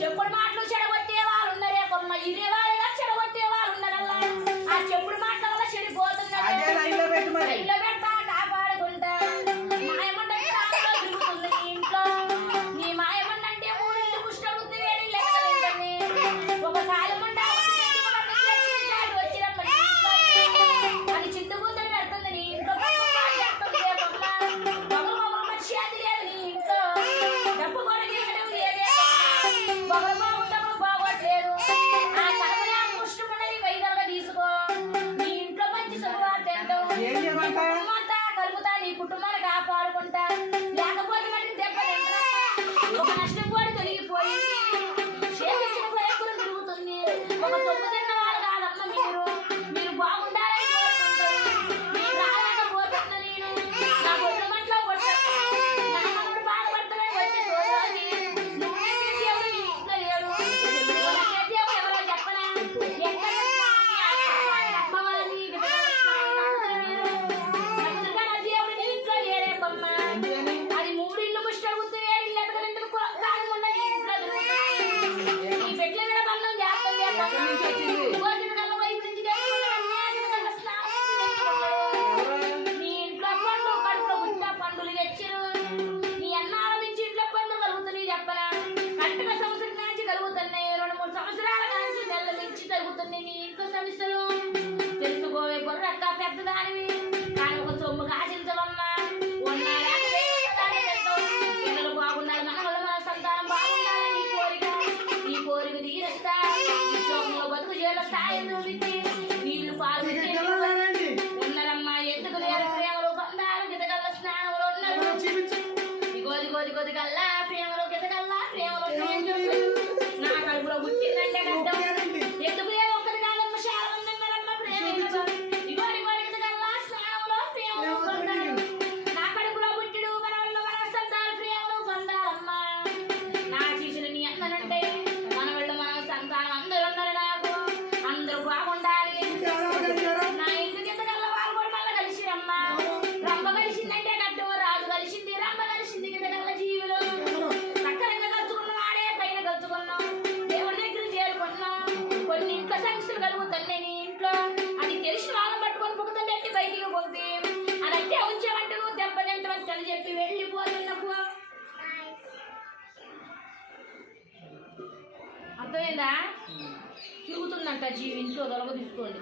చెప్పుడు మాటలు చెడగొట్టే వాళ్ళు ఉన్నారే కొమ్మ ఇదే వాళ్ళ చెడగొట్టే వాళ్ళు ఉన్నారల్లా ఆ చెప్పుడు మాటల వల్ల చెడిపోతున్నారు పెడతా కాపాడుకుంటా మాయమంటే తిరుగుతుంది ఇంట్లో నీ మాయమంటే ఊరిల్లు కుష్టడుతుంది వేడి లెక్కలేదని ఒక కాలమంట వచ్చినప్పటి అది చింతకుందని పెడుతుంది నీ ఇంట్లో మనిషి అది లేదు నీ ఇంట్లో డబ్బు కూడా బాగుంటప్పుడు బాగోట్లేదు ఆ కడపనే ముష్టమున్నది వైదలుగా తీసుకో నీ ఇంట్లో మంచి శుభవార్త అంతా కలుపుతా నీ కుటుంబాన్ని కాపాడుకుంటా లేకపోతే మళ్ళీ దెబ్బతింటా ఒక నష్టం కూడా తొలగిపోయింది చేపించిన ప్రయోగం తిరుగుతుంది ఒక తొమ్మిది తిన్న వాళ్ళు కాదమ్మ మీరు బాగుండాలని మీరు రాలేకపోతున్నా నేను నా బొట్టు మంటలో పడుతున్నా నా మనడు బాధపడుతున్నాను వచ్చే సోదరుని అది మూడిళ్ళు ముష్టగుద్దు వేడి అర్థమైందా తిరుగుతుందంట జీవి ఇంట్లో దొరక తీసుకోండి